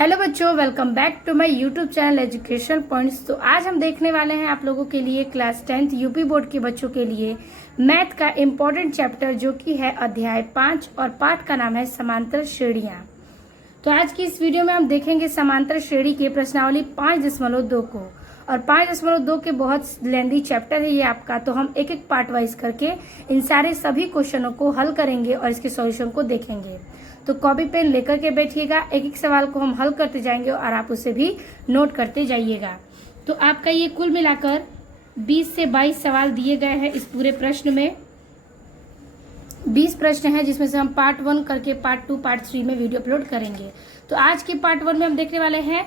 Hello बच्चों, welcome back to my YouTube channel education points. तो आज हम देखने वाले हैं आप लोगों के लिए क्लास 10th यूपी बोर्ड के बच्चों के लिए मैथ का इम्पोर्टेंट चैप्टर जो कि है अध्याय 5 और पाठ का नाम है समांतर श्रेणियां। तो आज की इस वीडियो में हम देखेंगे समांतर श्रेणी के प्रश्नावली 5.2 को, और 5.2 के बहुत लेंदी चैप्टर है ये आपका। तो हम एक एक पार्ट वाइज करके इन सारे सभी क्वेश्चनों को हल करेंगे और इसके सॉल्यूशन को देखेंगे। तो कॉपी पेन लेकर के बैठिएगा, एक एक सवाल को हम हल करते जाएंगे और आप उसे भी नोट करते जाइएगा। तो आपका ये कुल मिलाकर 20 से 22 सवाल दिए गए हैं। इस पूरे प्रश्न में 20 प्रश्न हैं, जिसमें से हम पार्ट 1 करके पार्ट 2 पार्ट 3 में वीडियो अपलोड करेंगे। तो आज के पार्ट 1 में हम देखने वाले हैं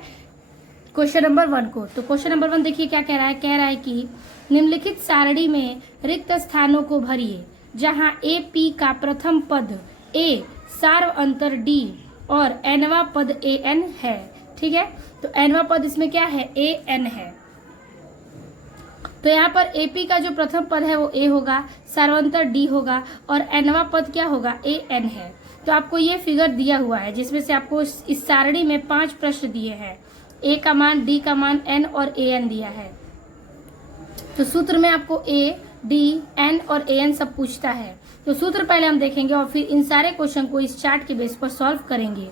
क्वेश्चन नंबर 1 को। तो क्वेश्चन नंबर 1 देखिए क्या कह रहा है कि निम्नलिखित सारणी में रिक्त स्थानों को भरिए जहां ए पी का प्रथम पद ए सार्व अंतर डी और एनवा पद ए एन है। ठीक है, तो एनवा पद इसमें क्या है, ए एन है। तो यहाँ पर एपी का जो प्रथम पद है वो ए होगा, सार्वंतर डी होगा और एनवा पद क्या होगा, ए एन है। तो आपको ये फिगर दिया हुआ है जिसमें से आपको इस सारणी में 5 प्रश्न दिए हैं। ए का मान, डी का मान, एन और ए एन दिया है। तो सूत्र में आपको ए, डी, एन और ए एन सब पूछता है। तो सूत्र पहले हम देखेंगे और फिर इन सारे क्वेश्चन को इस चार्ट के बेस पर सॉल्व करेंगे।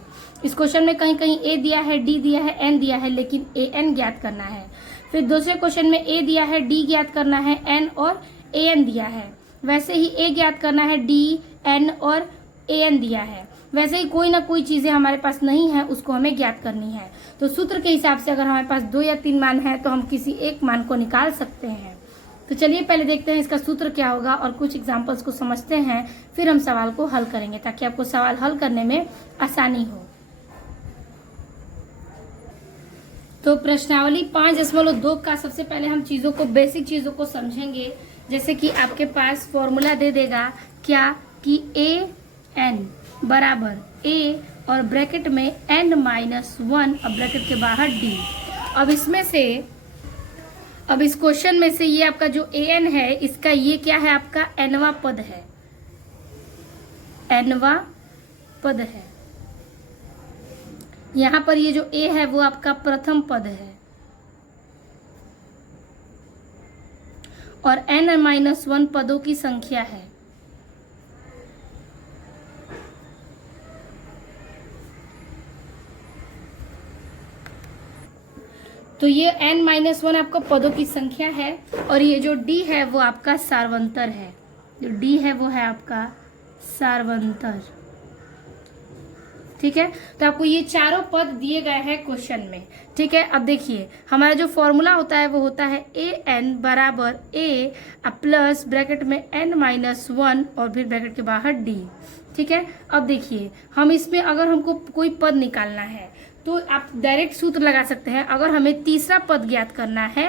इस क्वेश्चन में कहीं कहीं ए दिया है, डी दिया है, एन दिया है, लेकिन ए एन ज्ञात करना है। फिर दूसरे क्वेश्चन में ए दिया है, डी ज्ञात करना है, एन और ए एन दिया है। वैसे ही ए ज्ञात करना है, डी, एन और ए एन दिया है। वैसे ही कोई ना कोई चीजें हमारे पास नहीं है, उसको हमें ज्ञात करनी है। तो सूत्र के हिसाब से अगर हमारे पास 2 या 3 मान है तो हम किसी एक मान को निकाल सकते हैं। तो चलिए पहले देखते हैं इसका सूत्र क्या होगा और कुछ एग्जांपल्स को समझते हैं, फिर हम सवाल को हल करेंगे ताकि आपको सवाल हल करने में आसानी हो। तो प्रश्नावली 5.2 का सबसे पहले हम चीजों को, बेसिक चीजों को समझेंगे। जैसे कि आपके पास फॉर्मूला दे देगा क्या कि ए एन बराबर ए और ब्रैकेट में n माइनस 1 और ब्रैकेट के बाहर डी। अब इस क्वेश्चन में से ये आपका जो ए एन है, इसका ये क्या है, आपका एनवा पद है। एनवा पद है। यहां पर ये जो ए है वो आपका प्रथम पद है और n माइनस 1 पदों की संख्या है। तो ये n माइनस 1 आपका पदों की संख्या है और ये जो d है वो आपका सार्वंतर है। जो d है वो है आपका सार्वंतर। ठीक है, तो आपको ये चारों पद दिए गए हैं क्वेश्चन में। ठीक है, अब देखिए हमारा जो फॉर्मूला होता है वो होता है ए एन बराबर ए प्लस ब्रैकेट में n माइनस 1 और फिर ब्रैकेट के बाहर d। ठीक है, अब देखिए हम इसमें अगर हमको कोई पद निकालना है तो आप डायरेक्ट सूत्र लगा सकते हैं। अगर हमें तीसरा पद ज्ञात करना है,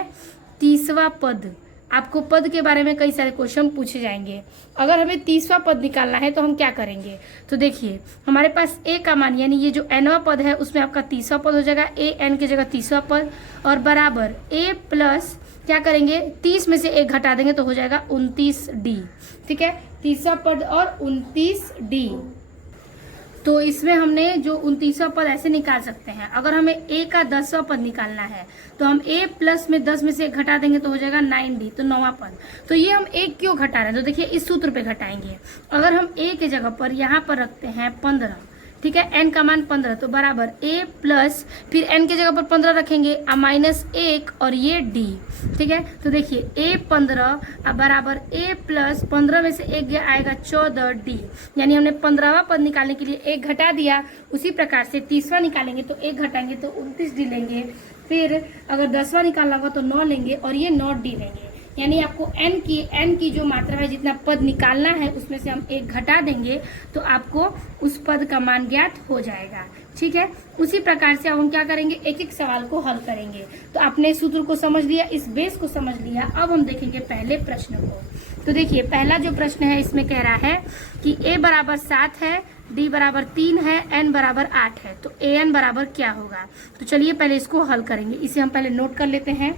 तीसरा पद, आपको पद के बारे में कई सारे क्वेश्चन पूछे जाएंगे। अगर हमें तीसरा पद निकालना है तो हम क्या करेंगे, तो देखिए हमारे पास ए का मान यानी ये जो एनवा पद है उसमें आपका तीसरा पद हो जाएगा, ए एन की जगह तीसरा पद, और बराबर ए प्लस क्या करेंगे, 30 में से 1 घटा देंगे तो हो जाएगा 29 डी। ठीक है, तीसरा पद और 29 डी। तो इसमें हमने जो 29वां पद ऐसे निकाल सकते हैं। अगर हमें ए का 10वां पद निकालना है तो हम ए प्लस में 10 में से 1 घटा देंगे तो हो जाएगा 9d, तो 9वां पद। तो ये हम 1 क्यों घटा रहे हैं, तो देखिए इस सूत्र पे घटाएंगे। अगर हम ए के जगह पर यहाँ पर रखते हैं 15, ठीक है, n का मान 15, तो बराबर a प्लस फिर n की जगह पर 15 रखेंगे माइनस 1 और ये d। ठीक है, तो देखिए a 15 बराबर a प्लस 15 में से 1 आएगा 14d, यानी हमने 15वां पद निकालने के लिए 1 घटा दिया। उसी प्रकार से 30वां निकालेंगे तो 1 घटाएंगे तो 29d लेंगे। फिर अगर 10वां निकालना होगा तो 9 लेंगे और ये 9d लेंगे। यानी आपको n की जो मात्रा है, जितना पद निकालना है उसमें से हम 1 घटा देंगे तो आपको उस पद का मान ज्ञात हो जाएगा। ठीक है, उसी प्रकार से अब हम क्या करेंगे, एक एक सवाल को हल करेंगे। तो आपने सूत्र को समझ लिया, इस बेस को समझ लिया। अब हम देखेंगे पहले प्रश्न को। तो देखिए पहला जो प्रश्न है इसमें कह रहा है कि a बराबर 7 है, d बराबर 3 है, n बराबर 8 है, तो a n बराबर क्या होगा। तो चलिए पहले इसको हल करेंगे। इसे हम पहले नोट कर लेते हैं।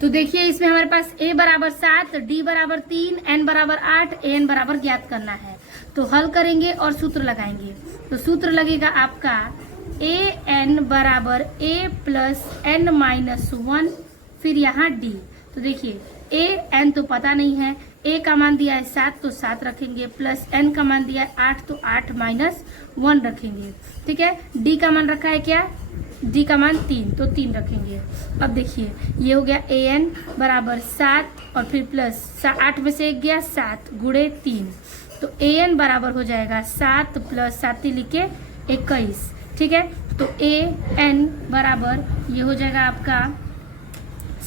तो देखिए इसमें हमारे पास a बराबर 7, d बराबर 3, n बराबर 8, a n बराबर ज्ञात करना है। तो हल करेंगे और सूत्र लगाएंगे। तो सूत्र लगेगा आपका ए एन बराबर ए प्लस एन माइनस 1, फिर यहाँ डी। तो देखिए ए एन तो पता नहीं है, ए का मान दिया है 7 तो 7 रखेंगे, प्लस एन का मान दिया है 8 तो 8 माइनस 1 रखेंगे। ठीक है, डी का मान रखा है क्या, डी का मान 3 तो 3 रखेंगे। अब देखिए ये हो गया ए एन बराबर 7 और फिर प्लस 8 में से 1 गया 7 गुणे 3, तो ए एन बराबर हो जाएगा 7 प्लस 7 लिखे 21। ठीक है, तो ए एन बराबर ये हो जाएगा आपका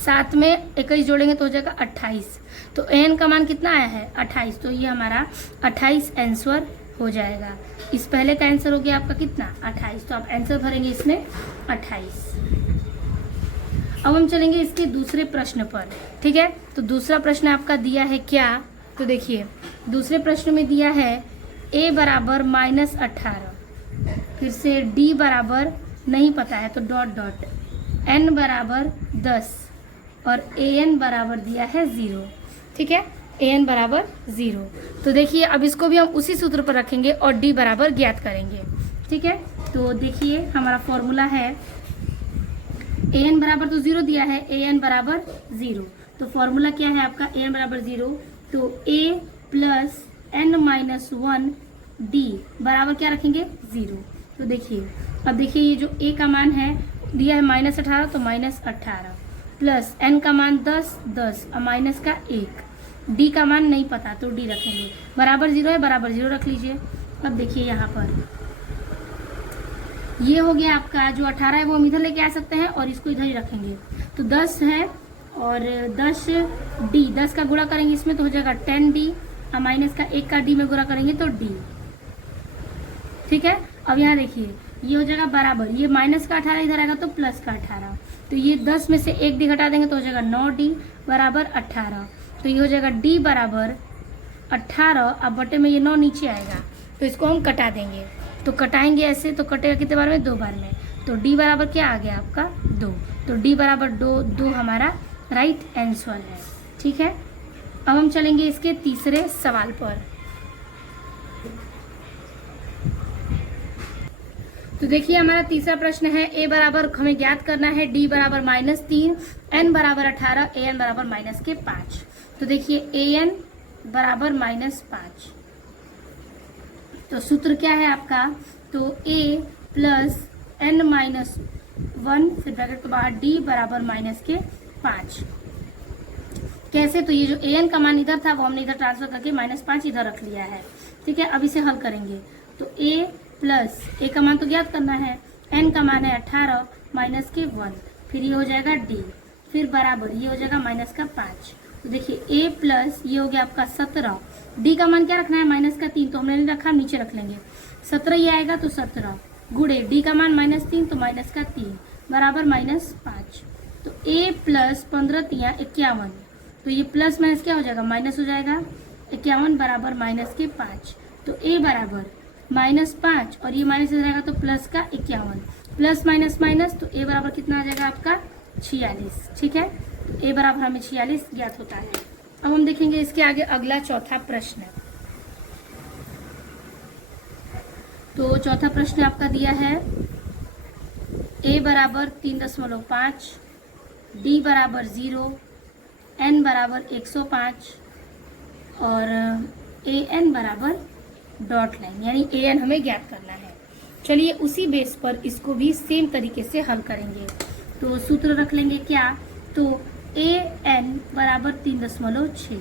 7 में 21 जोड़ेंगे तो हो जाएगा 28। तो एन का मान कितना आया है 28, तो ये हमारा 28 आंसर हो जाएगा। इस पहले का आंसर हो गया आपका कितना 28, तो आप आंसर भरेंगे इसमें 28। अब हम चलेंगे इसके दूसरे प्रश्न पर। ठीक है, तो दूसरा प्रश्न आपका दिया है क्या, तो देखिए दूसरे प्रश्न में दिया है a बराबर -18, फिर से d बराबर नहीं पता है तो डॉट डॉट, n बराबर 10 और a n बराबर दिया है 0। ठीक है, a n बराबर 0। तो देखिए अब इसको भी हम उसी सूत्र पर रखेंगे और d बराबर ज्ञात करेंगे। ठीक है, तो देखिए हमारा फॉर्मूला है a n बराबर तो 0 दिया है, a n बराबर 0, तो फॉर्मूला क्या है आपका a n बराबर 0, तो a plus n minus 1 d बराबर क्या रखेंगे 0। तो देखिए अब देखिए ये जो a का मान है दिया है -18 तो -18 प्लस n का मान 10 और माइनस का 1, d का मान नहीं पता तो d रखेंगे, बराबर 0 है बराबर 0 रख लीजिए। अब देखिए यहाँ पर ये हो गया आपका जो 18 है वो हम इधर लेके आ सकते हैं और इसको इधर ही रखेंगे, तो 10 है और 10 d, 10 का गुणा करेंगे इसमें तो हो जाएगा 10d और माइनस का 1 का d में गुणा करेंगे तो d। ठीक है, अब यहाँ देखिए ये हो जाएगा बराबर, ये माइनस का 18 इधर आएगा तो प्लस का 18, तो ये 10 में से 1 डी घटा देंगे तो हो जाएगा 9d बराबर 18, तो ये हो जाएगा d बराबर 18। अब बटे में ये 9 नीचे आएगा तो इसको हम कटा देंगे, तो कटाएंगे ऐसे तो कटेगा कितने बार में 2 बार में, तो d बराबर क्या आ गया आपका 2, तो d बराबर 2 हमारा राइट आंसर है। ठीक है, अब हम चलेंगे इसके तीसरे सवाल पर। तो देखिए हमारा तीसरा प्रश्न है a बराबर हमें ज्ञात करना है d बराबर -3, n बराबर 18, a n बराबर -5। तो देखिए a n बराबर -5, तो सूत्र क्या है आपका, तो a प्लस n माइनस 1 फिर ब्रैकेट के बाहर d बराबर -5। कैसे, तो ये जो a n का मान इधर था वो हमने इधर ट्रांसफर करके -5 इधर रख लिया है। ठीक है, अब इसे हल करेंगे तो a प्लस a का मान तो ज्ञात करना है, n का मान है 18 माइनस के 1, फिर ये हो जाएगा d, फिर बराबर ये हो जाएगा -5। तो देखिए a प्लस ये हो गया आपका 17, d का मान क्या रखना है -3, तो हमने नहीं रखा, नीचे रख लेंगे, 17 ये आएगा तो 17 गुणे d का मान -3 तो -3 बराबर -5। तो a प्लस 15 × 51, तो ये प्लस माइनस क्या हो जाएगा माइनस हो जाएगा, 51 बराबर -5। तो a बराबर -5 और ये माइनस हो जाएगा तो प्लस का 51, प्लस माइनस माइनस, तो a बराबर कितना आ जाएगा आपका 46। ठीक है, तो a बराबर हमें 46 ज्ञात होता है। अब हम देखेंगे इसके आगे अगला चौथा प्रश्न। तो चौथा प्रश्न आपका दिया है a बराबर 3.5, d बराबर 0, n बराबर 105 और a n बराबर डॉट लाइन, यानी a n हमें ज्ञात करना है। चलिए उसी बेस पर इसको भी सेम तरीके से हल करेंगे। तो सूत्र रख लेंगे क्या, तो a n बराबर 3.6,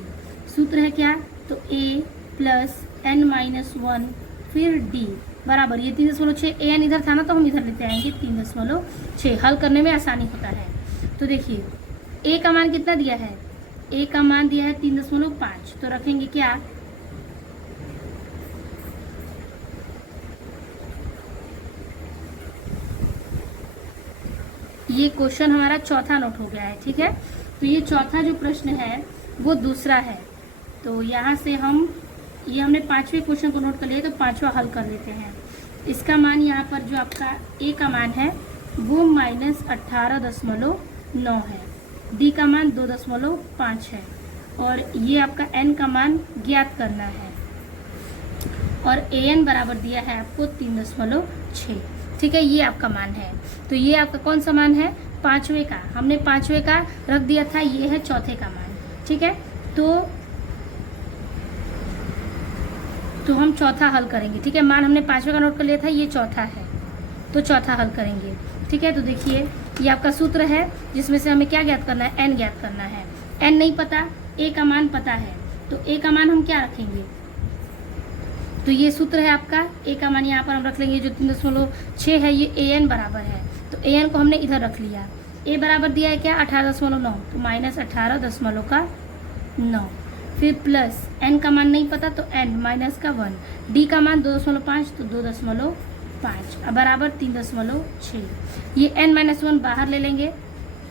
सूत्र है क्या, तो a प्लस n माइनस 1 फिर d बराबर ये 3.6, a n इधर था ना तो हम इधर लेते आएंगे 3.6, हल करने में आसानी होता है। तो देखिए a का मान कितना दिया है, a का मान दिया है 3.5, तो रखेंगे क्या, ये क्वेश्चन हमारा चौथा नोट हो गया है। ठीक है, तो ये चौथा जो प्रश्न है वो दूसरा है, तो यहाँ से हम ये हमने 5वें क्वेश्चन को नोट कर लिया तो 5वां हल कर लेते हैं। इसका मान यहाँ पर जो आपका a का मान है वो -18.9 है, d का मान 2.5 है और ये आपका n का मान ज्ञात करना है। और an बराबर दिया है आपको 3.6। ठीक है, ये आपका मान है। तो ये आपका कौन सा मान है? पाँचवें का। हमने पाँचवें का रख दिया था, ये है चौथे का मान। ठीक है, तो हम चौथा हल करेंगे। ठीक है, मान हमने पाँचवें का नोट कर लिया था, ये चौथा है, तो चौथा हल करेंगे। ठीक है, तो देखिए ये आपका सूत्र है जिसमें से हमें क्या ज्ञात करना है? n ज्ञात करना है। n नहीं पता, a का मान पता है, तो a का मान हम क्या रखेंगे? तो ये सूत्र है आपका, a का मान यहाँ पर हम रख लेंगे, जो 3.6 है, ये an बराबर है, तो an को हमने इधर रख लिया। a बराबर दिया है क्या? 18.9, तो -18.9, फिर प्लस n का मान नहीं पता तो n -1, d का मान 2.5 तो 2.5 अब बराबर 3.6। ये n-1 बाहर ले लेंगे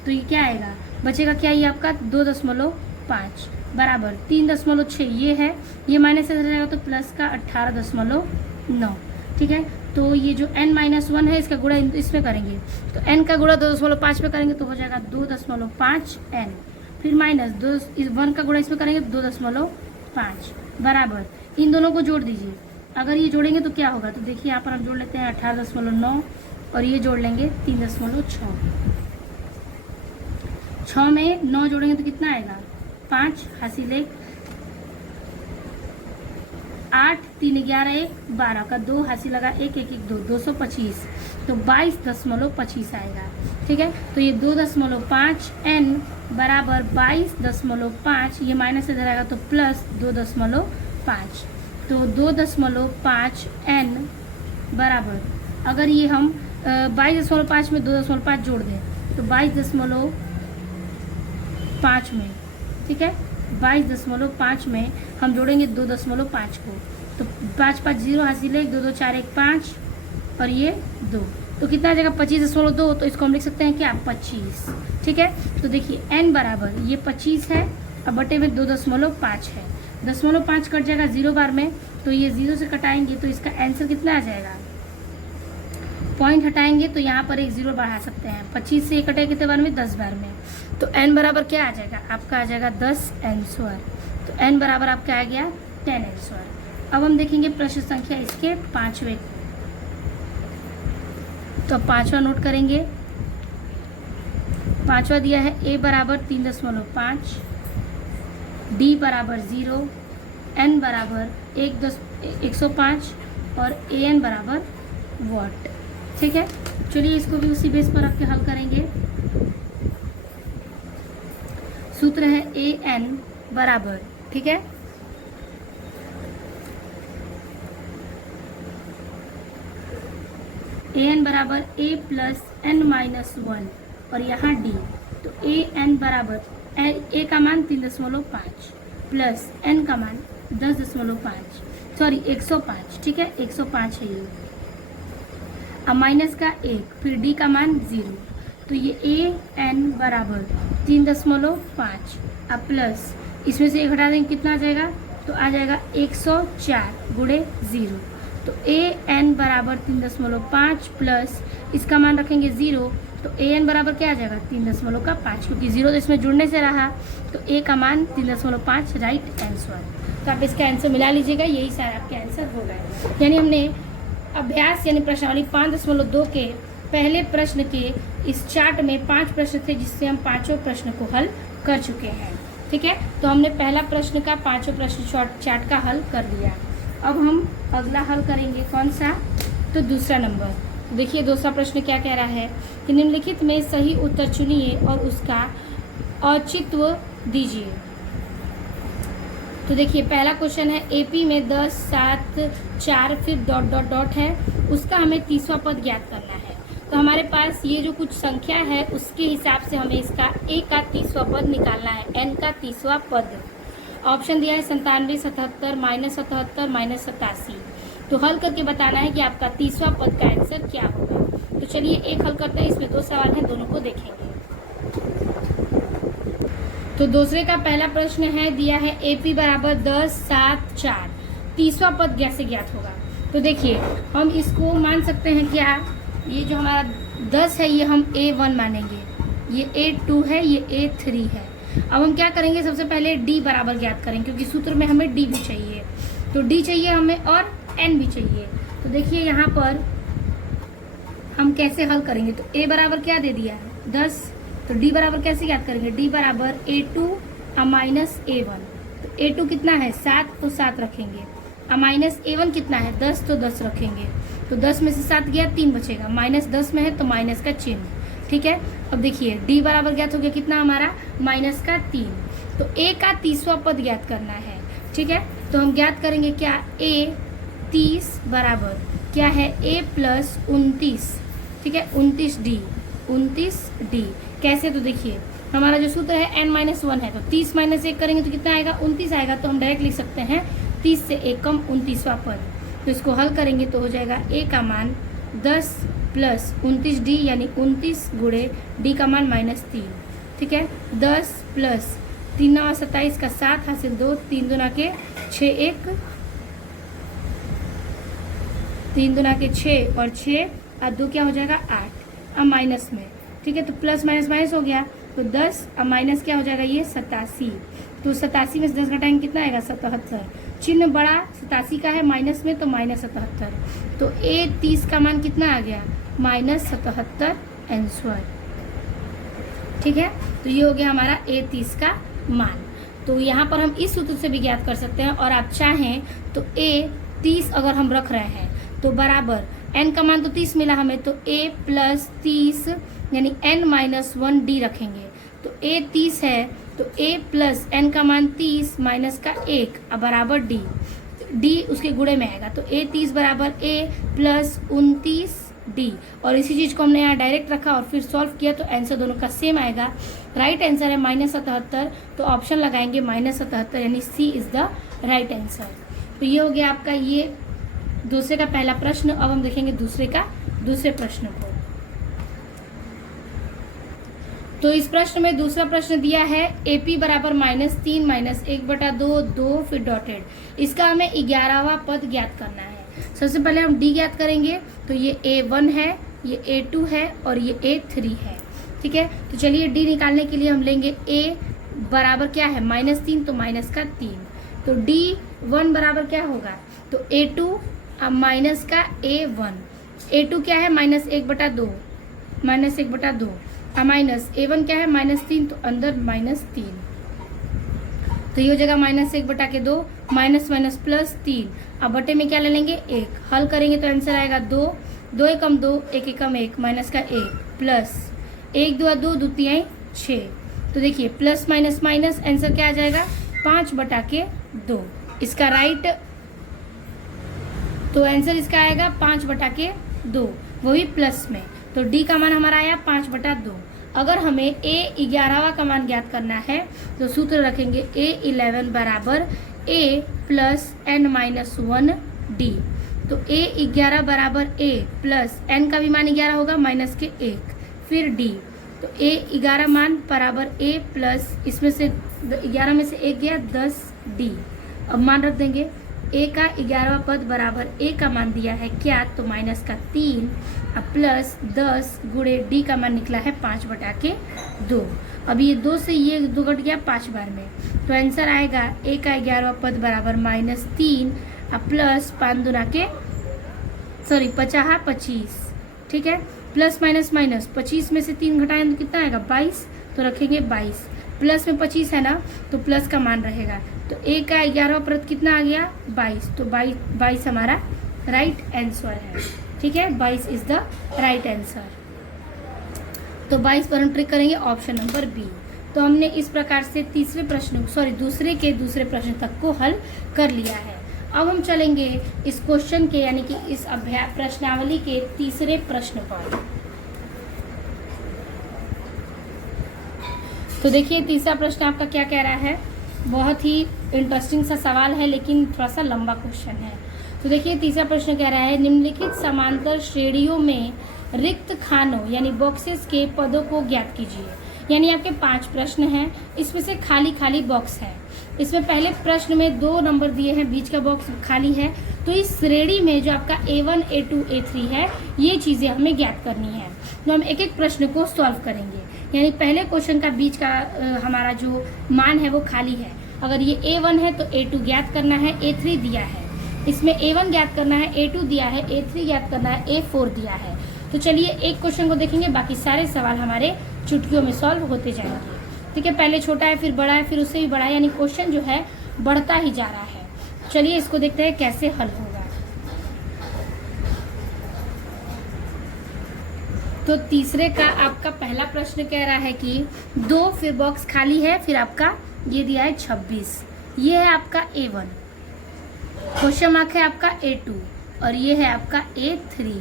तो ये क्या आएगा? बचेगा क्या? ये आपका 2.5 बराबर 3.6 ये है, ये माइनस से जाएगा तो प्लस का 18.9। ठीक है, तो ये जो n-1 है इसका गुणा इसमें करेंगे, तो n का गुणा 2.5 पे करेंगे तो हो जाएगा 2.5n, फिर माइनस 1 का गुणा इसमें करेंगे 2.5 बराबर, इन दोनों को जोड़ दीजिए। अगर ये जोड़ेंगे तो क्या होगा? तो देखिए यहाँ पर हम जोड़ लेते हैं 18.9 और ये जोड़ लेंगे 3.6। 6 में 9 जोड़ेंगे तो कितना आएगा? 5 हासिल 1, 8 3 11 1 12 का 2 हासिल लगा 1 1 1 2 225, तो 22.25 आएगा। ठीक है, तो ये 2.5 n बराबर 22.5, ये माइनस से जाएगा तो प्लस 2.5, तो 2.5 n बराबर, अगर ये हम 22.5 में 2.5 जोड़ दें तो 22.5 में, ठीक है, 22.5 में हम जोड़ेंगे 2.5 को, तो 5 5 0 हासिल 1 2 2 4 1 5 और ये 2, तो कितना आ जाएगा? 25.2, तो इसको हम लिख सकते हैं क्या? 25। ठीक है, तो देखिए n बराबर ये 25 है, अब बटे में 2.5 है, 0.5 कट जाएगा 0 बार में, तो ये 0 से कटाएंगे तो इसका आंसर कितना आ जाएगा? पॉइंट हटाएंगे तो यहाँ पर एक 0 बढ़ा सकते हैं, 25 से कटे कितने बार में? 10 बार में, तो n बराबर क्या आ जाएगा? आपका आ जाएगा 10n², तो n बराबर आपका आ गया 10n²। अब हम देखेंगे प्रश्न संख्या इसके 5वें, तो अब 5वां नोट करेंगे। 5वां दिया है a बराबर 3.5, d बराबर 0, n बराबर 105 और an बराबर वॉट। ठीक है, चलिए इसको भी उसी बेस पर रख के हल करेंगे। सूत्र है an बराबर, ठीक है, an बराबर a प्लस n-1 और यहाँ d, तो an बराबर a का मान 3.5 प्लस n का मान 10.5 सॉरी 105। ठीक है, 105 है ये, अब माइनस का 1, फिर d का मान 0, तो ये an बराबर 3.5 अब प्लस इसमें से 1 हटा देंगे कितना आ जाएगा? तो आ जाएगा 104 गुणे 0, तो an बराबर 3.5 प्लस इसका मान रखेंगे 0, तो an बराबर क्या आ जाएगा? 3.5, क्योंकि 0 तो इसमें जुड़ने से रहा, तो a का मान 3.5 राइट आंसर। तो आप इसका आंसर मिला लीजिएगा, यही सारे आपके आंसर हो गए। यानी हमने अभ्यास यानी प्रश्नावली 5.2 के पहले प्रश्न के इस चार्ट में 5 प्रश्न थे जिससे हम 5 प्रश्न को हल कर चुके हैं। ठीक है, तो हमने पहला प्रश्न का 5 प्रश्न चार्ट का हल कर लिया। अब हम अगला हल करेंगे, कौन सा? तो दूसरा नंबर। देखिए दूसरा प्रश्न क्या कह रहा है कि निम्नलिखित में सही उत्तर चुनिए और उसका औचित्य दीजिए। तो देखिए पहला क्वेश्चन है एपी में 10 7 4 फिर डॉट डॉट डॉट है, उसका हमें 30वां पद ज्ञात करना है। तो हमारे पास ये जो कुछ संख्या है उसके हिसाब से हमें इसका ए का 30वां पद निकालना है, एन का 30वां पद। ऑप्शन दिया है 97 77 -77 -87। तो हल करके बताना है कि आपका 30वां पद का आंसर क्या होगा। तो चलिए एक हल करते हैं, इसमें 2 सवाल हैं, दोनों को देखेंगे। तो दूसरे का पहला प्रश्न है, दिया है एपी बराबर 10 7 4, 30वां पद कैसे ज्ञात होगा। तो देखिए हम इसको मान सकते हैं क्या, ये जो हमारा 10 है ये हम A1 मानेंगे, ये A2 है, ये A3 है। अब हम क्या करेंगे, सबसे पहले D बराबर ज्ञात करेंगे क्योंकि सूत्र में हमें D भी चाहिए। तो D चाहिए हमें और n भी चाहिए। तो देखिए यहाँ पर हम कैसे हल करेंगे, तो a बराबर क्या दे दिया है 10, तो d बराबर कैसे याद करेंगे, d बराबर a2 माइनस a1, तो a2 कितना है 7, तो 7 रखेंगे, माइनस a1 कितना है 10, तो 10 रखेंगे, तो 10 में से 7 गया 3 बचेगा, माइनस 10 में है तो माइनस का चिन्ह, ठीक है। अब देखिए d बराबर ज्ञात हो गया कितना हमारा माइनस का 3, तो a का 30वां पद ज्ञात करना है, ठीक है। तो हम ज्ञात करेंगे क्या, a 30 बराबर क्या है a प्लस 29, ठीक है, 29d, कैसे, तो देखिए हमारा जो सूत्र है n-1 है, तो 30 माइनस 1 करेंगे तो कितना आएगा 29 आएगा, तो हम डायरेक्ट लिख सकते हैं 30 से 1 कम 29वां पद। तो इसको हल करेंगे तो हो जाएगा a का मान 10 प्लस 29d यानी 29 गुणे d का मान -3, ठीक है। 10 प्लस 3 9 27 का 7 हासिल 2, 3 दूना के 6 1, 3 दूना के 6 और 6 और 2 क्या हो जाएगा 8, अब माइनस में, ठीक है, तो प्लस माइनस माइनस हो गया, तो 10 अब माइनस क्या हो जाएगा ये 87, तो 87 में से 10 घटाएंगे कितना आएगा 77, चिन्ह बड़ा 87 का है माइनस में तो -77, तो a 30 का मान कितना आ गया -77 आंसर, ठीक है। तो ये हो गया हमारा a 30 का मान। तो यहाँ पर हम इस सूत्र से भी ज्ञात कर सकते हैं, और आप चाहें तो a 30 अगर हम रख रहे हैं तो बराबर n का मान तो 30 मिला हमें, तो a प्लस 30 यानी n-1 d रखेंगे, तो a 30 है तो a प्लस n का मान 30 माइनस का 1 अब बराबर d उसके गुणे में आएगा, तो a 30 बराबर a प्लस 29d, और इसी चीज को हमने यहाँ डायरेक्ट रखा और फिर सॉल्व किया तो आंसर दोनों का सेम आएगा। राइट आंसर है -77, तो ऑप्शन लगाएंगे -77 यानी सी इज द राइट आंसर। तो ये हो गया आपका ये दूसरे का पहला प्रश्न। अब हम देखेंगे दूसरे प्रश्न को। तो इस प्रश्न में दूसरा प्रश्न दिया है AP बराबर -3 माइनस 1/2 2 फिर डॉटेड, इसका हमें 11वां पद ज्ञात करना है। सबसे पहले हम D ज्ञात करेंगे, तो ये A1 है, ये A2 है और ये A3 है, ठीक है। तो चलिए D निकालने के लिए हम लेंगे A बराबर क्या है -3, तो माइनस का 3, तो D1 बराबर क्या होगा, तो A2 अब माइनस का A1, A2 क्या है -1/2 अब माइनस A1 क्या है -3, तो अंदर -3, तो ये हो जाएगा -1/2 माइनस माइनस प्लस 3, अब बटे में क्या ले लेंगे 1, हल करेंगे तो आंसर आएगा 2 2 एकम 2 1 एकम 1 माइनस का 1 प्लस 1 2 2 2 3 6, तो देखिए प्लस माइनस माइनस आंसर क्या आ जाएगा 5/2, इसका राइट, तो आंसर इसका आएगा 5/2, वही प्लस में, तो D का मान हमारा आया 5/2। अगर हमें A 11वां का मान ज्ञात करना है तो सूत्र रखेंगे A11 बराबर A प्लस n-1 D, तो A11 बराबर A प्लस n का भी मान 11 होगा माइनस के 1 फिर D, तो A11 मान बराबर A प्लस इसमें से 11 में से 1 गया 10D, अब मान रख देंगे A का 11वां पद बराबर A का मान दिया है क्या, तो माइनस का 3 अब प्लस 10 गुणे D का मान निकला है 5/2, अब ये 2 से ये 2 घट गया 5 बार में, तो आंसर आएगा A का 11वां पद बराबर -3 अब प्लस 5 दूना के 25, ठीक है, प्लस माइनस माइनस 25 में से 3 घटाएं तो कितना आएगा 22, तो रखेंगे 22, प्लस में 25 है ना तो प्लस का मान रहेगा, तो A का 11वां पद कितना आ गया 22, तो 22 हमारा राइट आंसर है, ठीक है, 22 इज द राइट आंसर। तो 22 पर हम ट्रिक करेंगे ऑप्शन नंबर बी। तो हमने इस प्रकार से दूसरे प्रश्न तक को हल कर लिया है। अब हम चलेंगे इस क्वेश्चन के यानी कि इस अभ्यास प्रश्नावली के तीसरे प्रश्न पर। तो देखिए तीसरा प्रश्न आपका क्या कह रहा है, बहुत ही इंटरेस्टिंग सा सवाल है लेकिन थोड़ा सा लंबा क्वेश्चन है। तो देखिए तीसरा प्रश्न कह रहा है निम्नलिखित समांतर श्रेणियों में रिक्त खानों यानी बॉक्सेस के पदों को ज्ञात कीजिए। यानी आपके 5 प्रश्न हैं, इसमें से खाली खाली बॉक्स है। इसमें पहले प्रश्न में 2 नंबर दिए हैं, बीच का बॉक्स खाली है। तो इस श्रेणी में जो आपका A1 A2 A3 है ये चीज़ें हमें ज्ञात करनी है। तो हम एक एक प्रश्न को सॉल्व करेंगे। यानी पहले क्वेश्चन का बीच का हमारा जो मान है वो खाली है। अगर ये A1 है तो A2 ज्ञात करना है, A3 दिया है। इसमें A1 ज्ञात करना है, A2 दिया है, A3 ज्ञात करना है, A4 दिया है। तो चलिए एक क्वेश्चन को देखेंगे, बाकी सारे सवाल हमारे चुटकियों में सॉल्व होते जाएंगे। ठीक है, पहले छोटा है, फिर बड़ा है, फिर उससे भी बड़ा है, यानी क्वेश्चन जो है बढ़ता ही जा रहा है। चलिए इसको देखते हैं कैसे हल होगा। तो तीसरे का आपका पहला प्रश्न कह रहा है कि 2, फिर बॉक्स खाली है, फिर आपका ये दिया है 26, ये है आपका A1, क्वेश्चन मार्क है आपका A2 और ये है आपका A3।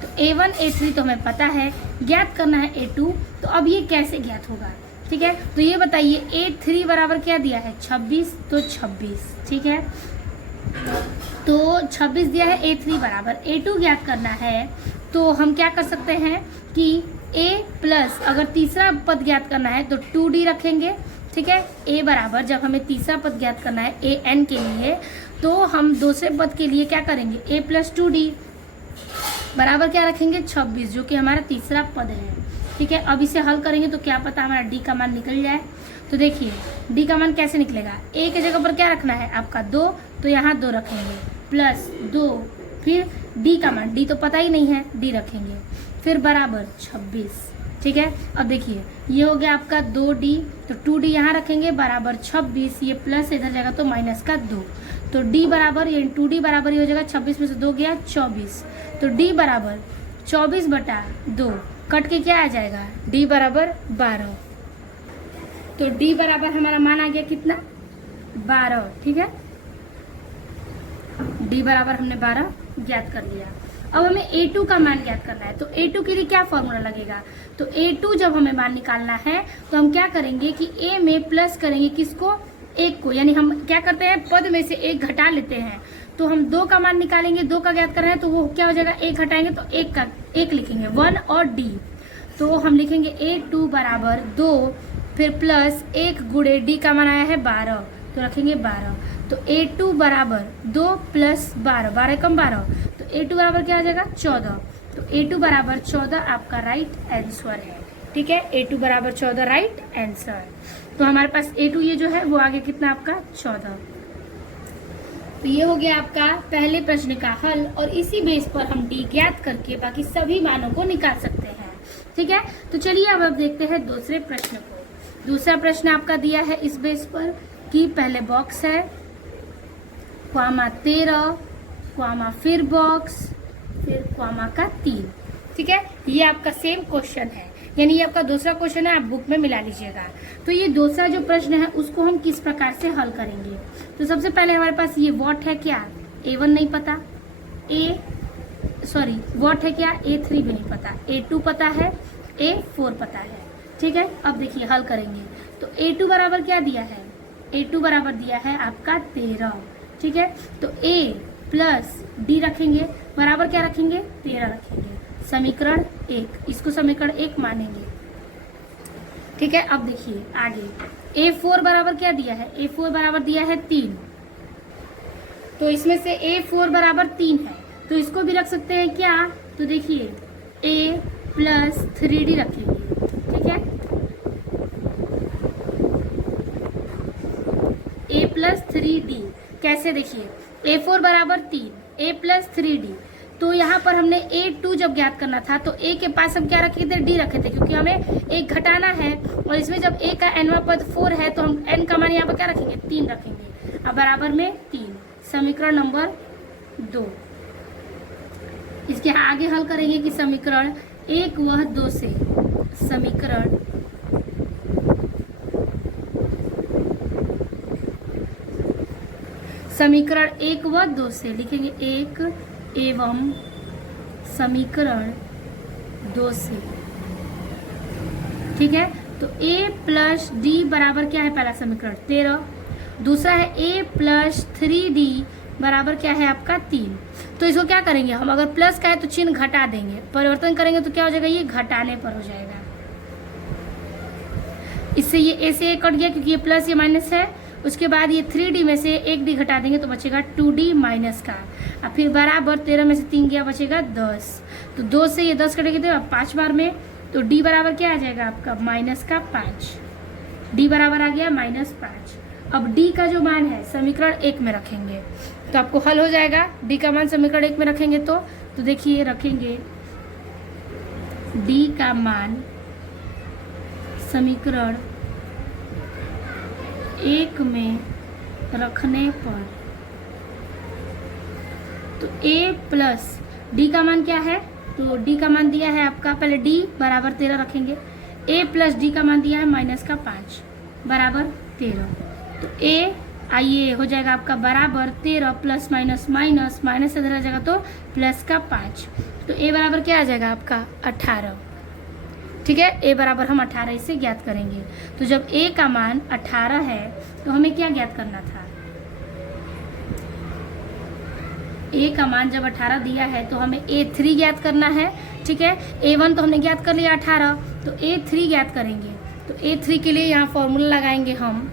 तो A1 A3 तो हमें पता है, ज्ञात करना है A2। तो अब ये कैसे ज्ञात होगा? ठीक है, तो ये बताइए A3 बराबर क्या दिया है 26, तो 26। ठीक है, तो 26 दिया है, A3 बराबर A2 ज्ञात करना है। तो हम क्या कर सकते हैं कि A प्लस, अगर तीसरा पद ज्ञात करना है तो 2D रखेंगे। ठीक है, A बराबर, जब हमें तीसरा पद ज्ञात करना है AN के लिए, तो हम दूसरे पद के लिए क्या करेंगे A प्लस 2D बराबर क्या रखेंगे 26, जो कि हमारा तीसरा पद है। ठीक है, अब इसे हल करेंगे तो क्या पता हमारा D का मान निकल जाए। तो देखिए D का मान कैसे निकलेगा, A के जगह पर क्या रखना है आपका 2, तो यहाँ 2 रखेंगे, प्लस 2, फिर D का मान, D तो पता ही नहीं है, D रखेंगे, फिर बराबर 26। ठीक है, अब देखिए ये हो गया आपका 2D, तो 2D यहाँ रखेंगे बराबर 26, ये प्लस इधर जाएगा तो माइनस का 2, तो D बराबर, ये 2D बराबर ये हो जाएगा 26 में से 2 गया 24, तो D बराबर 24/2, कट के क्या आ जाएगा D बराबर 12। तो D बराबर हमारा मान आ गया कितना 12। ठीक है, D बराबर हमने 12 ज्ञात कर लिया। अब हमें A2 का मान ज्ञात करना है, तो A2 के लिए क्या फॉर्मूला लगेगा, तो A2 जब हमें मान निकालना है तो हम क्या करेंगे कि A में प्लस करेंगे किसको, 1 को, यानी हम क्या करते हैं पद में से 1 घटा लेते हैं। तो हम 2 का मान निकालेंगे, 2 का ज्ञात करना है तो वो क्या हो जाएगा, 1 घटाएंगे तो 1 लिखेंगे 1 और D, तो हम लिखेंगे A2 बराबर 2, फिर प्लस 1 गुणे D का मान आया है 12, तो रखेंगे 12, तो A2 बराबर 2 प्लस 12, 12 कम 12, तो A2 बराबर क्या आ जाएगा 14, तो A2 बराबर 14 आपका राइट आंसर है। ठीक है, A2 बराबर 14 राइट आंसर। तो हमारे पास A2 ये जो है वो आगे कितना आपका 14। तो ये हो गया आपका पहले प्रश्न का हल, और इसी बेस पर हम D ज्ञात करके बाकी सभी मानों को निकाल सकते हैं। ठीक है, तो चलिए अब देखते हैं दूसरे प्रश्न को। दूसरा प्रश्न आपका दिया है इस बेस पर कि पहले बॉक्स है, क्वामा 13, क्वामा फिर बॉक्स, फिर क्वामा का 3। ठीक है, ये आपका सेम क्वेश्चन है, यानी ये आपका दूसरा क्वेश्चन है, आप बुक में मिला लीजिएगा। तो ये दूसरा जो प्रश्न है उसको हम किस प्रकार से हल करेंगे। तो सबसे पहले हमारे पास ये व्हाट है क्या, A1 नहीं पता, व्हाट है क्या, A3 भी नहीं पता, A2 पता है, A4 पता है। ठीक है, अब देखिए हल करेंगे। तो A2 बराबर क्या दिया है, A2 बराबर दिया है आपका 13। ठीक है, तो A प्लस D रखेंगे, बराबर क्या रखेंगे 13 रखेंगे, समीकरण 1, इसको समीकरण 1 मानेंगे। ठीक है, अब देखिए आगे A4 बराबर क्या दिया है, A4 बराबर दिया है 3, तो इसमें से A4 बराबर 3 है, तो इसको भी रख सकते हैं क्या, तो देखिए A प्लस 3D रखेंगे। ठीक है, A प्लस 3D कैसे, देखिए A4 बराबर 3, A प्लस 3D, तो यहाँ पर हमने A2 जब ज्ञात करना था तो A के पास हम क्या रखे थे, D रखे थे, क्योंकि हमें 1 घटाना है, और इसमें जब A का nवां पद 4 है तो हम n का मान यहाँ पर क्या रखेंगे 3 रखेंगे, अब बराबर में 3, समीकरण नंबर 2। इसके आगे हल करेंगे कि समीकरण 1 व 2 से, समीकरण समीकरण 1 व 2 से लिखेंगे 1 एवं समीकरण 2 से। ठीक है, तो A प्लस D बराबर क्या है, पहला समीकरण 13, दूसरा है A प्लस 3D बराबर क्या है आपका 3। तो इसको क्या करेंगे हम, अगर प्लस का है तो चिन्ह घटा देंगे, परिवर्तन करेंगे तो क्या हो जाएगा, ये घटाने पर हो जाएगा। इससे ये A से A कट गया क्योंकि ये प्लस ये माइनस है, उसके बाद ये 3D में से 1D घटा देंगे तो बचेगा 2D माइनस का, अब फिर बराबर 13 में से 3 गया बचेगा 10, तो 2 से ये 10 कटेगी तो 5 बार में, तो D बराबर क्या आ जाएगा आपका माइनस का 5, D बराबर आ गया -5। अब D का जो मान है समीकरण 1 में रखेंगे, तो आपको हल हो जाएगा। डी का मान समीकरण 1 में रखेंगे तो देखिए रखेंगे डी का मान समीकरण 1 में रखने पर तो a प्लस डी का मान क्या है, तो डी का मान दिया है आपका, पहले डी बराबर 13 रखेंगे, a प्लस डी का मान दिया है माइनस का 5 बराबर 13। तो a आइए हो जाएगा आपका बराबर 13 प्लस माइनस माइनस माइनस से इधर आ जाएगा तो प्लस का 5। तो a बराबर क्या आ जाएगा आपका 18। ठीक है, a बराबर हम 18 इसे ज्ञात करेंगे। तो जब a का मान 18 है तो हमें क्या ज्ञात करना था, a का मान जब 18 दिया है तो हमें a3 ज्ञात करना है। ठीक है, a1 तो हमने ज्ञात कर लिया 18, तो a3 ज्ञात करेंगे। तो a3 के लिए यहाँ फॉर्मूला लगाएंगे हम,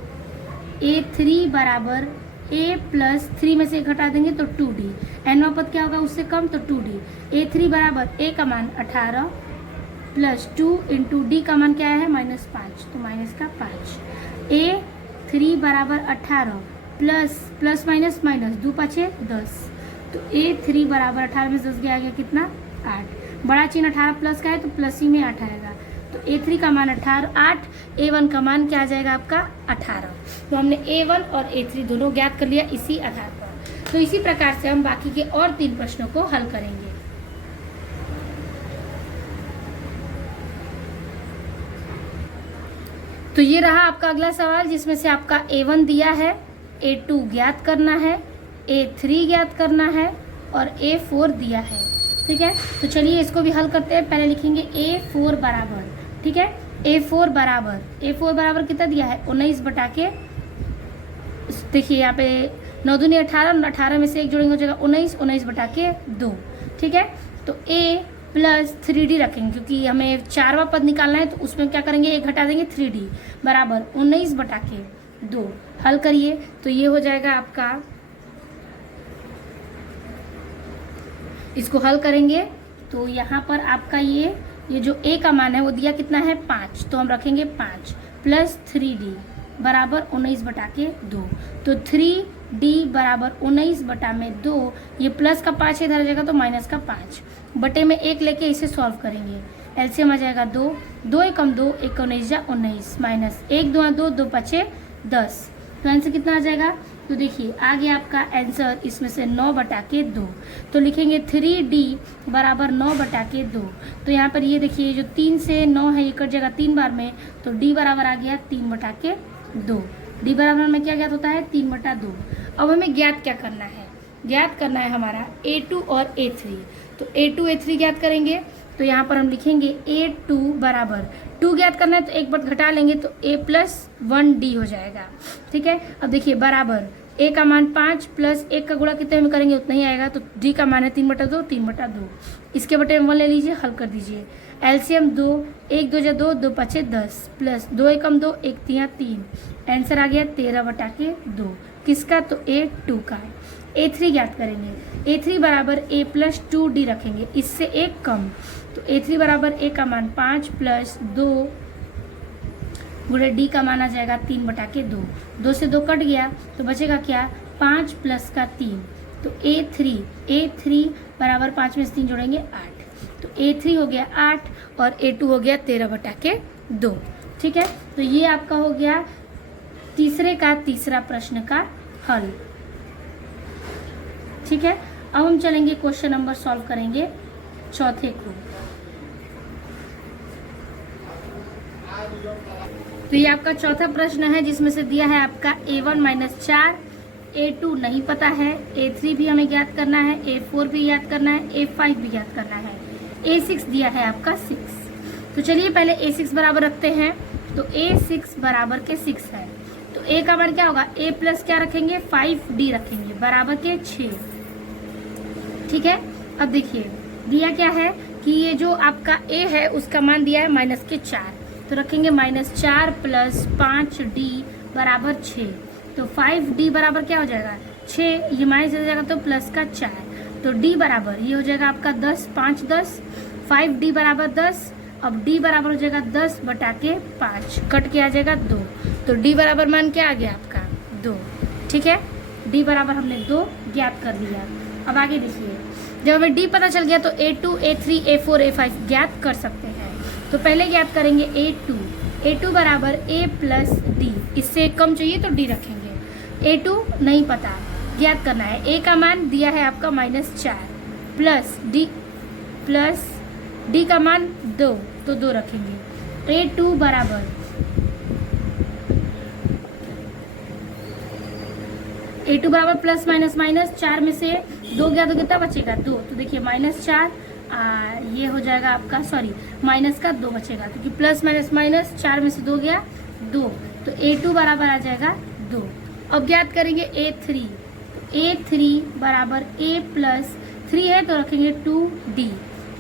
a3 बराबर a प्लस 3 में से एक हटा देंगे तो 2d, nवां पद क्या होगा उससे कम तो 2d। a3 बराबर a का मान 18 प्लस 2 इंटू डी का मान क्या है -5, तो माइनस का 5। a3 बराबर 18 प्लस माइनस माइनस 2 5 10, तो a3 बराबर 18 में 10 गया कितना 8। बड़ा चिन्ह 18 प्लस का है तो प्लस ही में 8 आएगा। तो a3 का मान 8, a1 का मान क्या आ जाएगा आपका 18। तो हमने a1 और a3 दोनों ज्ञात कर लिया इसी आधार पर। तो इसी प्रकार से हम बाकी के और 3 प्रश्नों को हल करेंगे। तो ये रहा आपका अगला सवाल, जिसमें से आपका a1 दिया है, a2 ज्ञात करना है, a3 ज्ञात करना है और a4 दिया है। ठीक है, तो चलिए इसको भी हल करते हैं। पहले लिखेंगे a4 बराबर, ठीक है, a4 बराबर कितना दिया है 19 बटा के, देखिए यहाँ पे 9 दूनी 18, 18 में से एक जोड़ेंगे हो जाएगा 19 बटा के 2। ठीक है, तो a प्लस 3d रखेंगे क्योंकि हमें 4वां पद निकालना है, तो उसमें क्या करेंगे एक घटा देंगे 3d बराबर 19 बटा के 2। हल करिए तो ये हो जाएगा आपका, इसको हल करेंगे तो यहाँ पर आपका ये जो a का मान है वो दिया कितना है 5, तो हम रखेंगे 5 प्लस 3d बराबर 19 बटा के 2। तो 3d बराबर 19 बटा में 2, ये प्लस का 5 इधर आ जाएगा तो माइनस का 5 बटे में 1 लेके इसे सॉल्व करेंगे। एलसीएम आ जाएगा 2, 2 एकम 2, 1 19 जा 19 माइनस 1 2 2, 2 5 10। तो आंसर कितना आ जाएगा, तो देखिए आ गया आपका आंसर इसमें से 9 बटा के 2। तो लिखेंगे 3d बराबर 9 बटा के 2। तो यहाँ पर ये देखिए जो 3 से 9 है ये कट जाएगा 3 बार में, तो d बराबर आ गया 3 बटा के 2। d बराबर में क्या ज्ञात होता है 3 बटा 2। अब हमें ज्ञात क्या करना है, ज्ञात करना है हमारा a2 और a3। तो a2 a3 ज्ञात करेंगे, तो यहाँ पर हम लिखेंगे a2 बराबर 2 ज्ञात करना है तो एक बार घटा लेंगे तो a प्लस 1d हो जाएगा। ठीक है, अब देखिए बराबर a का मान 5 प्लस 1 का गुणा कितने में करेंगे उतना ही आएगा, तो d का मान है 3 बटा 2, 3 बटा 2। इसके बटे में 1 ले लीजिए, हल कर दीजिए। एलसीएम 2, 1 2 जा 2, 2 5 10 प्लस 2 एकम 2, 1 3 3। आंसर आ गया 13 बटा के 2। किसका, तो a2 का। a3 ज्ञात करेंगे, a3 बराबर a प्लस 2d रखेंगे, इससे एक कम, तो a3 बराबर a का मान 5 प्लस 2 गुणे d का मान आ जाएगा 3 बटा के 2। 2 से 2 कट गया तो बचेगा क्या 5 प्लस का 3, तो a3 बराबर 5 में से 3 जोड़ेंगे 8, तो a3 हो गया 8 और a2 हो गया 13 बटा के 2। ठीक है, तो ये आपका हो गया तीसरे का तीसरा प्रश्न का हल। ठीक है, अब हम चलेंगे क्वेश्चन नंबर सॉल्व करेंगे चौथे को। तो ये आपका चौथा प्रश्न है, जिसमें से दिया है आपका a1 - 4, a2 नहीं पता है, a3 भी हमें ज्ञात करना है, a4 भी ज्ञात करना है, a5 भी ज्ञात करना है, a6 दिया है आपका 6। तो चलिए पहले a6 बराबर रखते हैं, तो a6 बराबर के 6 है, तो a का मान क्या होगा, a प्लस क्या रखेंगे 5d रखेंगे बराबर के 6। ठीक है, अब देखिए दिया क्या है कि ये जो आपका a है उसका मान दिया है -4, तो रखेंगे -4 प्लस 5d बराबर 6। तो 5d बराबर क्या हो जाएगा 6, ये माइनस हो जाएगा तो प्लस का 4, तो d बराबर ये हो जाएगा आपका 10, 5 10, 5d बराबर 10। अब d बराबर हो जाएगा 10 बटा के 5, कट के आ जाएगा 2, तो d बराबर मान क्या आ गया आपका 2। ठीक है, d बराबर हमने 2 ज्ञात कर दिया। अब आगे देखिए, जब हमें डी पता चल गया तो A2, A3, A4, A5 ज्ञात कर सकते हैं। तो पहले ज्ञात करेंगे A2 बराबर A प्लस डी, इससे कम चाहिए तो डी रखेंगे। A2 नहीं पता, ज्ञात करना है। A का मान दिया है आपका -4 प्लस डी का मान 2, तो 2 रखेंगे। A2 बराबर प्लस माइनस माइनस 4 में से 2 गया तो कितना बचेगा 2, तो देखिए -4 ये हो जाएगा आपका, सॉरी माइनस का 2 बचेगा, क्योंकि प्लस माइनस माइनस 4 में से 2 गया 2, तो A2 बराबर आ जाएगा 2। अब ज्ञात करेंगे A3 बराबर A प्लस 3 है तो रखेंगे 2D,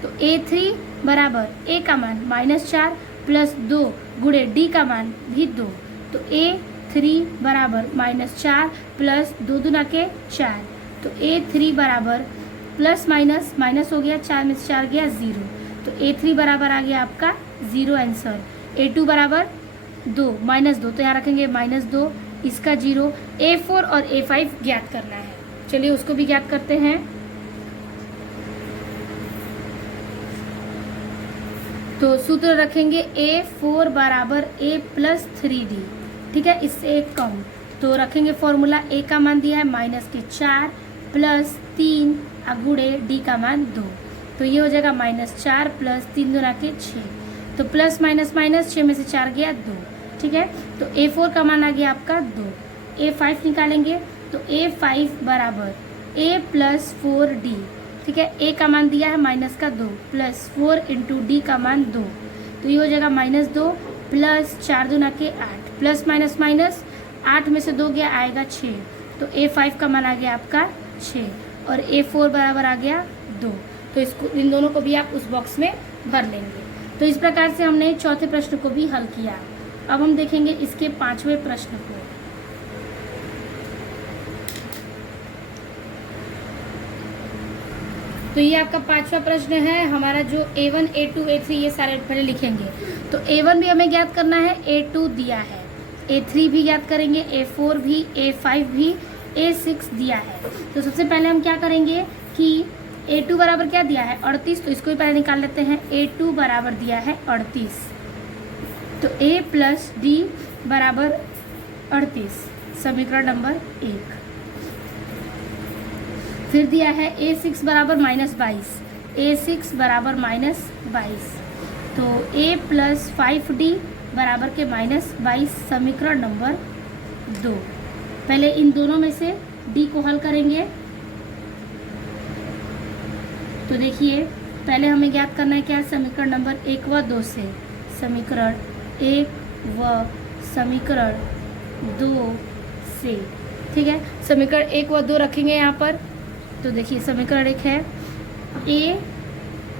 तो A3 बराबर A का मान -4 प्लस 2 गुणे D का मान भी 2, तो A3 बराबर -4 प्लस 2 दूना के 4, तो A3 बराबर प्लस माइनस माइनस हो गया, 4 में से 4 गया 0, तो A3 बराबर आ गया आपका 0 आंसर। A2 बराबर 2 -2, तो यहाँ रखेंगे -2, इसका 0। A4 और A5 ज्ञात करना है, चलिए उसको भी ज्ञात करते हैं। तो सूत्र रखेंगे A4 बराबर A प्लस 3D, ठीक है, इससे एक कम, तो रखेंगे फॉर्मूला। A का मान दिया है -4 प्लस 3 गुणे D का मान 2, तो ये हो जाएगा -4 प्लस 3 दूना के 6, तो प्लस माइनस माइनस 6 में से 4 गया 2, ठीक है, तो A4 का मान आ गया आपका 2। A5 निकालेंगे तो A5 बराबर A प्लस 4D, ठीक है, A का मान दिया है -2 प्लस 4 इंटू D का मान 2, तो ये हो जाएगा -2 प्लस 4 दूना के 8 प्लस माइनस माइनस 8 में से 2 गया आएगा 6, तो A5 का मान आ गया आपका 6 और A4 बराबर आ गया 2, तो इसको इन दोनों को भी आप उस बॉक्स में भर लेंगे। तो इस प्रकार से हमने चौथे प्रश्न को भी हल किया। अब हम देखेंगे इसके 5वें प्रश्न को। तो ये आपका 5वां प्रश्न है हमारा, जो A1, A2, A3 ये सारे पहले लिखेंगे। तो A1 भी हमें ज्ञात करना है, A2 दिया है, A3 भी ज्ञात करेंगे, A4 भी, A5 भी, A6 दिया है। तो सबसे पहले हम क्या करेंगे कि A2 बराबर क्या दिया है 38, तो इसको भी पहले निकाल लेते हैं। A2 बराबर दिया है 38, तो A प्लस D बराबर 38, समीकरण नंबर 1। फिर दिया है A6 बराबर -22, A6 बराबर -22, तो A प्लस 5D बराबर के -22, समीकरण नंबर 2। पहले इन दोनों में से D को हल करेंगे। तो देखिए पहले हमें ज्ञात करना है क्या, समीकरण नंबर 1 व 2 से, समीकरण 1 व समीकरण 2 से, ठीक है, समीकरण 1 व 2 रखेंगे यहाँ पर। तो देखिए समीकरण 1 है A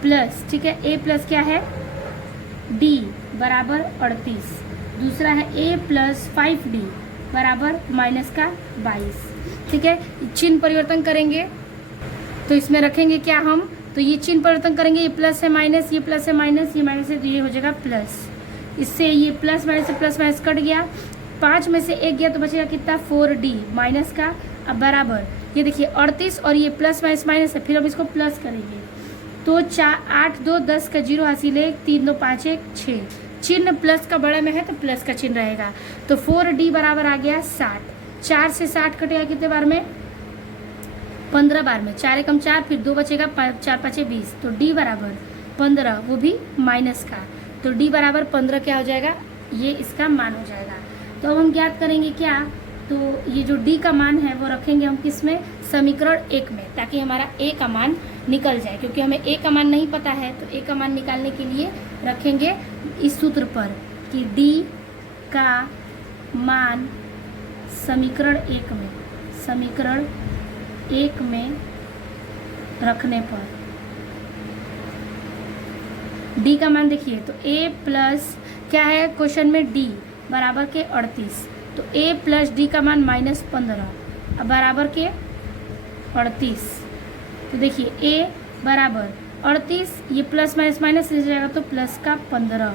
प्लस, ठीक है, A प्लस क्या है D बराबर 38, दूसरा है A प्लस 5D बराबर -22, ठीक है, चिन्ह परिवर्तन करेंगे तो इसमें रखेंगे क्या हम, तो ये चिन्ह परिवर्तन करेंगे, ये प्लस है माइनस, ये प्लस है माइनस, ये माइनस है, तो ये हो जाएगा प्लस, इससे ये प्लस माइनस से प्लस माइनस कट गया, 5 में से 1 गया तो बचेगा कितना 4D माइनस का, अब बराबर ये देखिए 38 और ये प्लस माइनस माइनस है, फिर हम इसको प्लस करेंगे तो 8 2 10 का 0 हासिल है, 3 2 5 1 6, चिन्ह प्लस का बड़ा में है तो प्लस का चिन्ह रहेगा, तो 4D बराबर आ गया 60, 4 से 60 कटेगा कितने बार में 15 बार में, 4 एकम 4, फिर 2 बचेगा 4 5 20, तो D बराबर 15, वो भी माइनस का, तो D बराबर 15 क्या हो जाएगा, ये इसका मान हो जाएगा। तो अब हम ज्ञात करेंगे क्या, तो ये जो D का मान है वो रखेंगे हम किस में, समीकरण 1 में, ताकि हमारा A का मान निकल जाए, क्योंकि हमें A का मान नहीं पता है, तो A का मान निकालने के लिए रखेंगे इस सूत्र पर कि D का मान समीकरण 1 में, समीकरण 1 में रखने पर D का मान देखिए, तो A प्लस क्या है क्वेश्चन में D बराबर के 38, तो A प्लस D का मान -15 बराबर के 38, तो देखिए A बराबर 38, ये प्लस माइनस माइनस हो जाएगा तो प्लस का 15,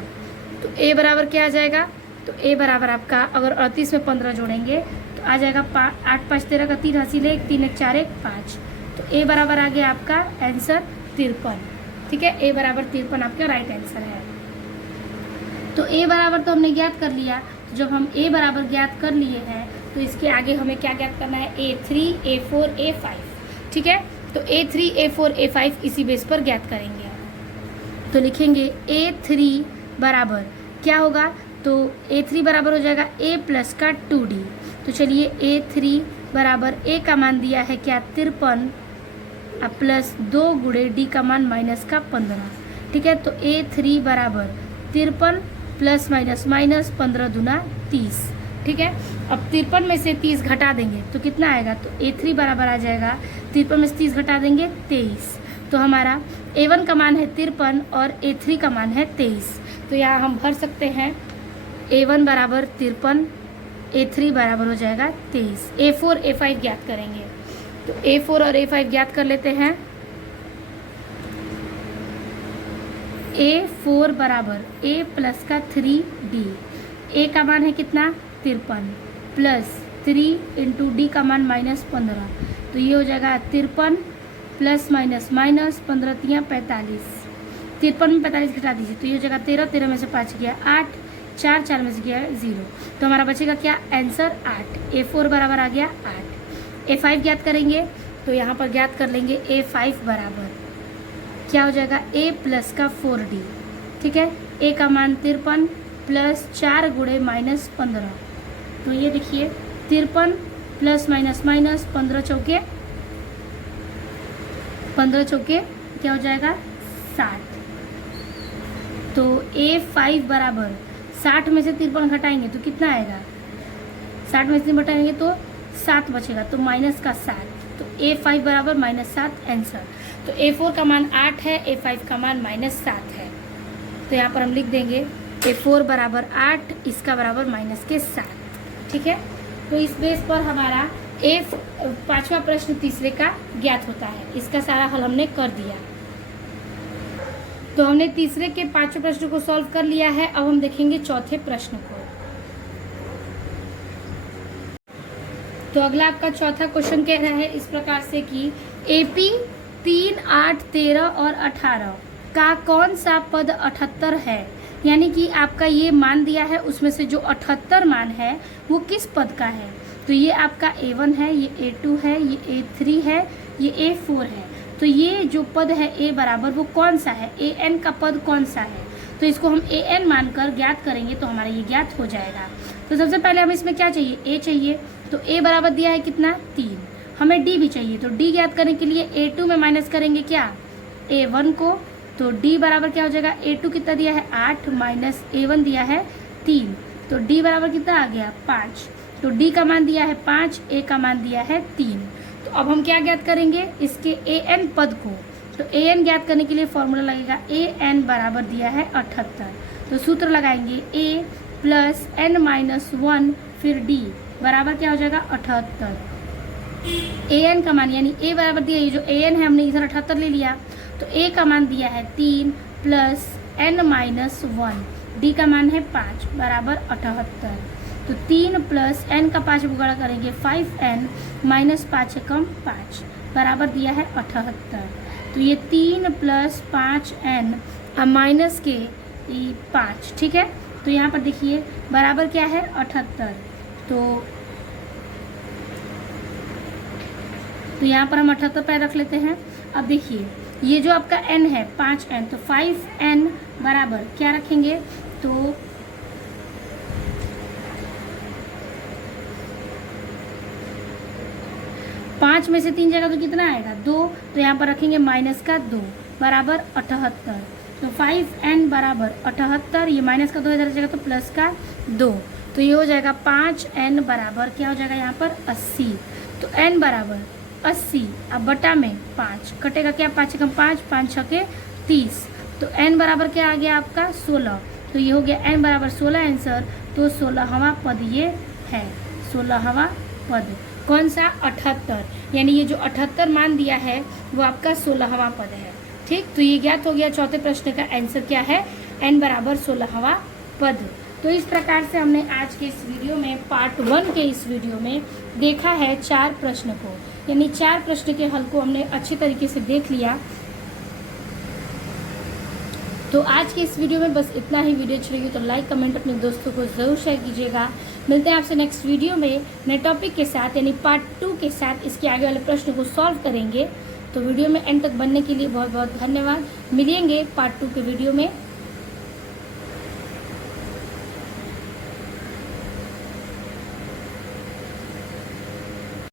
तो A बराबर क्या आ जाएगा, तो A बराबर आपका अगर 38 में 15 जोड़ेंगे तो आ जाएगा 8 5 13 का 3 हासिल है, 3 1 4 1 5। तो ए बराबर आ गया आपका आंसर 53। ठीक है, ए बराबर 53 आपका राइट आंसर है। तो ए बराबर तो हमने ज्ञात कर लिया। तो जब हम ए बराबर ज्ञात कर लिए हैं तो इसके आगे हमें क्या ज्ञात करना है, A3 A4 A5। ठीक है, तो A3 A4 A5 इसी बेस पर ज्ञात करेंगे। तो लिखेंगे A3 बराबर क्या होगा, तो A3 बराबर हो जाएगा A प्लस का 2D। तो चलिए A3 बराबर A का मान दिया है क्या 53 प्लस 2 गुणे D का मान माइनस का 15। ठीक है, तो A3 बराबर 53 प्लस माइनस माइनस 15 दूना 30। ठीक है, अब 53 में से 30 घटा देंगे तो कितना आएगा, तो A3 बराबर आ जाएगा 53 में से 30 घटा देंगे 23। तो हमारा A1 का मान है 53 और A3 का मान है 23। तो यहाँ हम भर सकते हैं A1 बराबर 53, A3 बराबर हो जाएगा 23। A4 A5 ज्ञात करेंगे। तो A4 और A5 ज्ञात कर लेते हैं। A4 बराबर A प्लस का 3D। A का मान है कितना 53 प्लस 3 इंटू डी का मान माइनस 15। तो ये हो जाएगा 53 प्लस माइनस माइनस 15 3 45। 53 में 45 घटा दीजिए तो ये हो जाएगा 13, 13 में से 5 गया 8, 4, 4 में से गया 0। तो हमारा बचेगा क्या आंसर 8। A4 बराबर आ गया 8। A5 ज्ञात करेंगे तो यहाँ पर ज्ञात कर लेंगे A5 बराबर क्या हो जाएगा A प्लस का 4D। ठीक है, A का मान 53 प्लस 4 गुणे माइनस 15। तो ये देखिए 53 प्लस माइनस माइनस 15 चौके क्या हो जाएगा 60। तो A5 बराबर 60 में से 53 घटाएंगे तो कितना आएगा, 60 में से 3 घटाएंगे तो 7 बचेगा, तो माइनस का 7। तो A5 बराबर -7 आंसर। तो A4 का मान 8 है, A5 का मान -7 है। तो यहाँ पर हम लिख देंगे A4 बराबर 8, इसका बराबर -7। ठीक है, तो इस बेस पर हमारा पांचवा प्रश्न तीसरे का ज्ञात होता है। इसका सारा हल हमने कर दिया। तो हमने तीसरे के पांचवें प्रश्न को सॉल्व कर लिया है। अब हम देखेंगे चौथे प्रश्न को। तो अगला आपका चौथा क्वेश्चन कह रहा है इस प्रकार से कि AP 3, 8, 13 और 18 का कौन सा पद 78 है। यानी कि आपका ये मान दिया है, उसमें से जो 78 मान है वो किस पद का है। तो ये आपका A1 है, ये A2 है, ये A3 है, ये A4 है। तो ये जो पद है A बराबर वो कौन सा है, AN का पद कौन सा है। तो इसको हम AN मानकर ज्ञात करेंगे तो हमारा ये ज्ञात हो जाएगा। तो सबसे पहले हमें इसमें क्या चाहिए, A चाहिए। तो A बराबर दिया है कितना 3, हमें D भी चाहिए। तो D ज्ञात करने के लिए A2 में माइनस करेंगे क्या A1 को। तो D बराबर क्या हो जाएगा, A2 कितना दिया है 8 माइनस A1 दिया है 3। तो D बराबर कितना आ गया 5। तो D का मान दिया है 5, A का मान दिया है 3। तो अब हम क्या ज्ञात करेंगे, इसके AN पद को। तो AN ज्ञात करने के लिए फॉर्मूला लगेगा AN बराबर दिया है 78। तो सूत्र लगाएंगे A प्लस N माइनस 1 फिर D बराबर क्या हो जाएगा 78। AN का मान यानी A बराबर दिया, ये जो AN है हमने इधर 78 ले लिया। तो A का मान दिया है 3 प्लस N माइनस 1, D का मान है 5 बराबर 78। तो 3 प्लस N का 5 गुणा करेंगे 5N माइनस 5 कम 5 बराबर दिया है 78। तो ये 3 प्लस 5N माइनस के 5। ठीक है, तो यहाँ पर देखिए बराबर क्या है 78। तो यहाँ पर हम 78 पर रख लेते हैं। अब देखिए ये जो आपका n है 5n, तो 5n बराबर क्या रखेंगे, तो पाँच में से 3 जाएगा तो कितना आएगा 2। तो यहाँ पर रखेंगे माइनस का 2 बराबर 78। तो 5n बराबर 78, ये माइनस का 2 इधर जाएगा तो प्लस का 2। तो ये हो जाएगा 5n बराबर क्या हो जाएगा यहाँ पर 80। तो n बराबर 80 अब बटा में 5 कटेगा क्या, 5 कम 5, 5 छके 30। तो n बराबर क्या आ गया आपका 16। तो ये हो गया n बराबर 16 आंसर। तो 16वां पद ये है, 16वां पद कौन सा 78, यानी ये जो 78 मान दिया है वो आपका 16वां पद है। ठीक, तो ये ज्ञात हो गया चौथे प्रश्न का आंसर क्या है, n बराबर 16वां पद। तो इस प्रकार से हमने आज के इस वीडियो में पार्ट 1 के इस वीडियो में देखा है 4 प्रश्न को, यानी 4 प्रश्न के हल को हमने अच्छी तरीके से देख लिया। तो आज के इस वीडियो में बस इतना ही। वीडियो अच्छी लगी तो लाइक कमेंट अपने दोस्तों को ज़रूर शेयर कीजिएगा। मिलते हैं आपसे नेक्स्ट वीडियो में नए टॉपिक के साथ, यानी पार्ट 2 के साथ। इसके आगे वाले प्रश्न को सॉल्व करेंगे। तो वीडियो में एंड तक बनने के लिए बहुत बहुत धन्यवाद। मिलेंगे पार्ट 2 के वीडियो में।